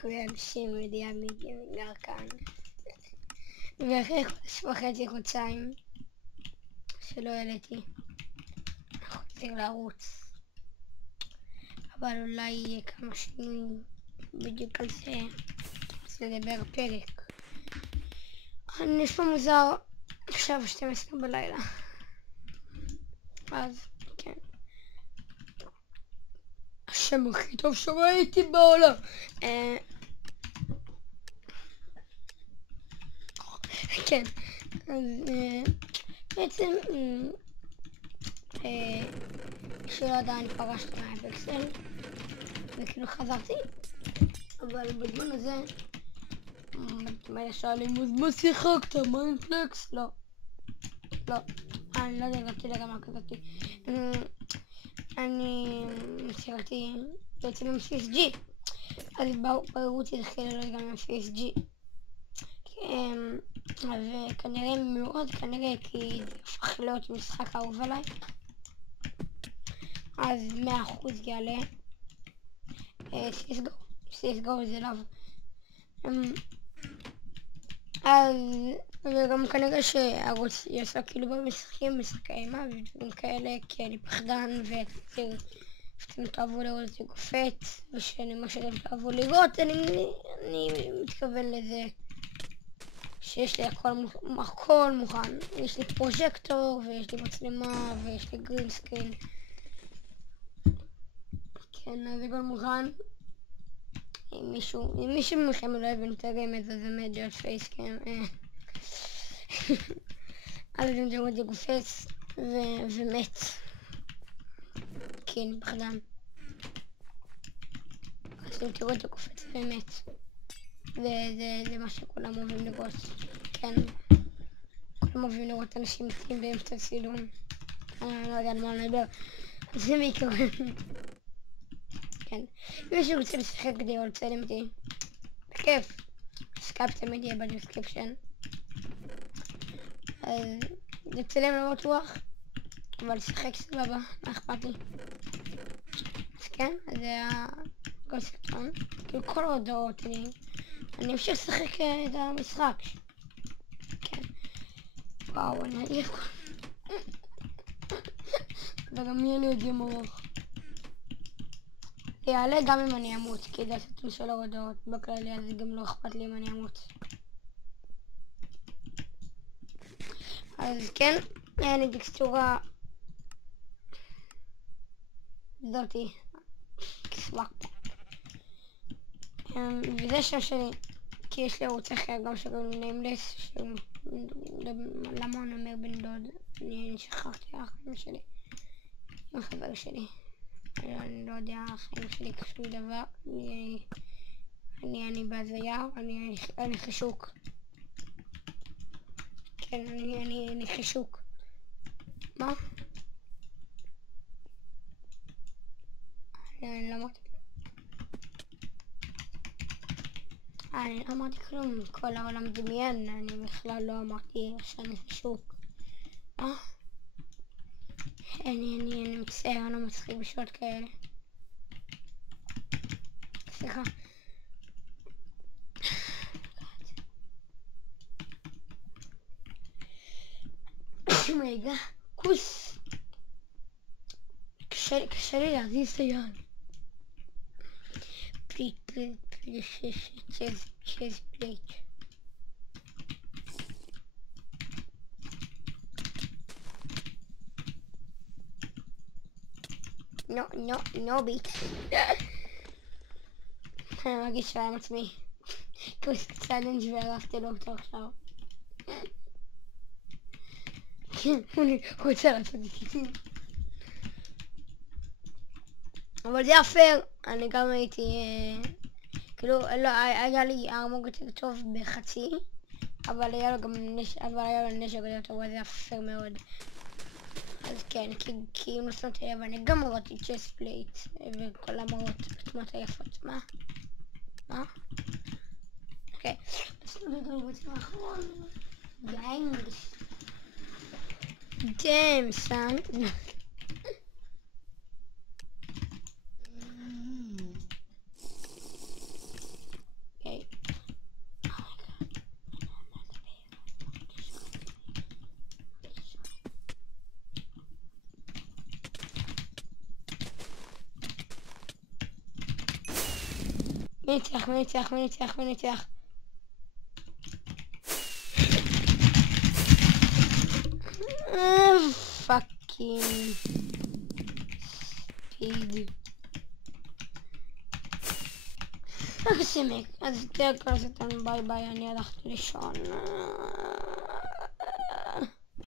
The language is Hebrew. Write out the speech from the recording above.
קורא אנשים מדיעה מגר כאן. ואחרי חודשיים שלא העליתי, חוזר לערוץ. אבל אולי יהיה כמה שינויים בדיוק על זה. אז נדבר פרק. אני נשמע מוזר, עכשיו 12 בלילה. אז כן. השם הכי טוב שראיתי בעולם. כן, אז בעצם שעדיין פרשתי מהאפקסל וכאילו חזרתי, אבל בזמן הזה שואלים מה שיחקת? מיינפלקס? לא, אני לא דרגתי לגמרי כזאתי. אני שיחקתי בעצם עם CSG, אז בערוץ התחיל לו גם עם CSG, וכנראה מאוד כנראה כי זה הפך להיות משחק אהוב עליי, אז 100% יעלה CSGO זה לאו. אז וגם כנראה שהערוץ יעשה כאילו במשחקים, משחקי אימה ודברים כאלה, כי אני פחדן ואתם תאהבו לראות אותי קופץ, ושמה שאתם תאהבו לראות אני מתכוון לזה שיש לי הכל מוכן. יש לי פרוז'קטור ויש לי מצלמה ויש לי גרין סקרין. כן, אז הכל מוכן. אם מישהו מכם לא הבין את הרמז הזה מדיות פייסקאם, אז אתם תראו את זה קופץ ומת, כי אני פחדן. אז אתם תראו את זה קופץ ומת, וזה מה שכולם אוהבים לראות. כן, כולם אוהבים לראות אנשים מתים באמצע צילום. אני לא יודע על מה אני מדבר, אז זה בעיקרון. כן, אם מישהו רוצה לשחק כדי או לצלם אותי, בכיף, סקייפ תמיד יהיה בדיסקריפשן. אז לצלם לא בטוח, אבל לשחק סבבה, מה אכפת לי? אז כן, אז זה היה כל סרטון, כאילו כל ההודעות, אני אמשיך לשחק את המשחק. כן, וואו, אני אעיף כל... וגם יהיה לי עוד יום ארוך. יעלה גם אם אני אמות, כי זה הסרטון של ההודעות בכללי, אז גם לא אכפת לי אם אני אמות. אז כן, אני טקסטורה זאתי, סוואק. וזה שם שלי, כי יש לי ערוץ אחר גם שקוראים ניימלס, למה אני אומר בן דוד, אני שכחתי החיים שלי, עם החבר שלי. אני לא יודע, החיים שלי כשום דבר, אני בהזיה, אני חשוק. כן, אני חשוק. מה? אני לא אמרתי כלום, כל העולם דמיין, אני בכלל לא אמרתי שאני חשוק. אני מצטער, אני לא מצחיק בשעות כאלה. סליחה. רגע, כוס. קשה לי להזיז את היד. פליט, צ'ז פליט. No beat. אני מרגיש רע עם עצמי. כוס צ'אלנג' והרסתי לו אותו עכשיו. אני רוצה לעשות את זה. אבל זה היה פייר. אני גם הייתי... כאילו, לא, היה לי ארמוג יותר טוב בחצי, אבל היה לו נשק יותר טוב, אז זה היה פייר מאוד. אז כן, כי אם לא שמתי לב, אני גם הורדתי צ'סט פלייט וכל המראות בתמות היפות. מה? אוקיי, אז נדבר בצבע האחרון. גיינגס. דאם, סאן. מי ניצח? פאקינג ספיד. אז תראה כל הזמן, ביי ביי, אני הלכתי לישון.